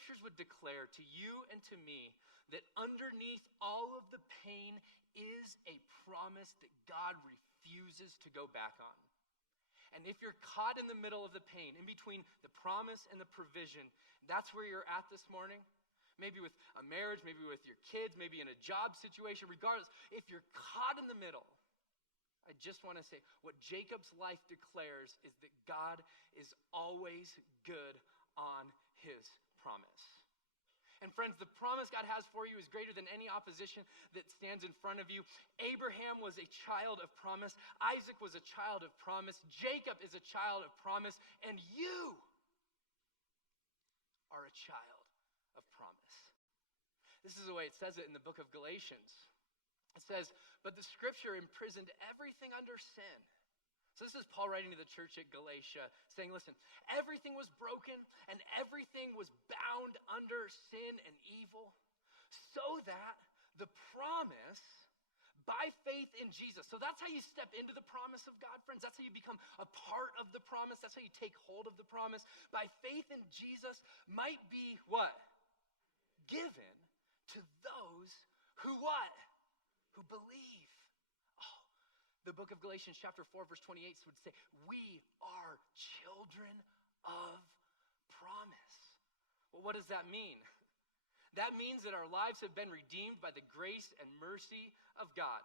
scriptures would declare to you and to me that underneath all of the pain is a promise that God refuses to go back on. And if you're caught in the middle of the pain, in between the promise and the provision, that's where you're at this morning. Maybe with a marriage, maybe with your kids, maybe in a job situation, regardless, if you're caught in the middle, I just want to say what Jacob's life declares is that God is always good on his promise. And friends, the promise God has for you is greater than any opposition that stands in front of you. Abraham was a child of promise. Isaac was a child of promise. Jacob is a child of promise. And you are a child of promise. This is the way it says it in the book of Galatians. It says, but the scripture imprisoned everything under sin. So this is Paul writing to the church at Galatia, saying, listen, everything was broken and everything was bound under sin and evil, so that the promise by faith in Jesus. So that's how you step into the promise of God, friends. That's how you become a part of the promise. That's how you take hold of the promise. By faith in Jesus might be what? Given to those who what? Who believe. The book of Galatians chapter 4 verse 28 would say, we are children of promise. Well, what does that mean? That means that our lives have been redeemed by the grace and mercy of God.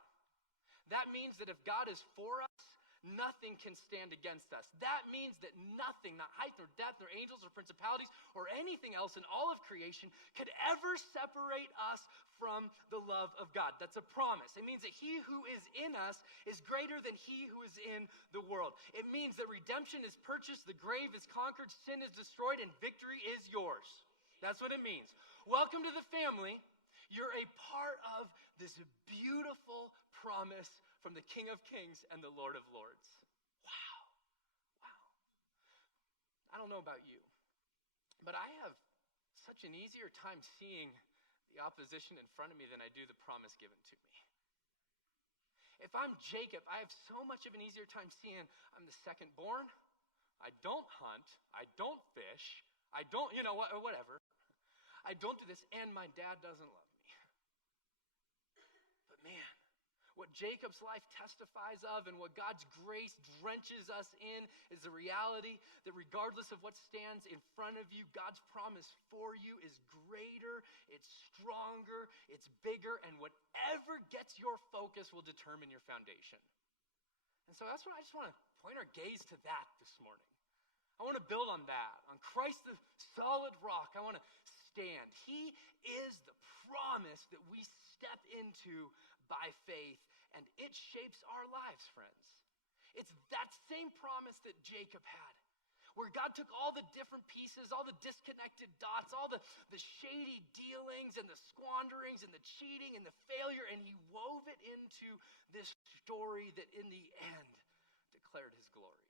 That means that if God is for us, nothing can stand against us. That means that nothing, not height nor depth nor angels or principalities or anything else in all of creation could ever separate us from the love of God. That's a promise. It means that he who is in us is greater than he who is in the world. It means that redemption is purchased, the grave is conquered, sin is destroyed, and victory is yours. That's what it means. Welcome to the family. You're a part of this beautiful promise from the King of Kings and the Lord of Lords. Wow. I don't know about you, but I have such an easier time seeing the opposition in front of me than I do the promise given to me. If I'm Jacob, I have so much of an easier time seeing I'm the second born. I don't hunt. I don't fish. I don't, whatever. I don't do this, and my dad doesn't love me. But man, what Jacob's life testifies of and what God's grace drenches us in is the reality that regardless of what stands in front of you, God's promise for you is greater, it's stronger, it's bigger, and whatever gets your focus will determine your foundation. And so that's what I just want to point our gaze to that this morning. I want to build on that, on Christ the solid rock. I want to stand. He is the promise that we step into by faith, and it shapes our lives, friends. It's that same promise that Jacob had, where God took all the different pieces, all the disconnected dots, all the shady dealings and the squanderings and the cheating and the failure, and he wove it into this story that in the end declared his glory.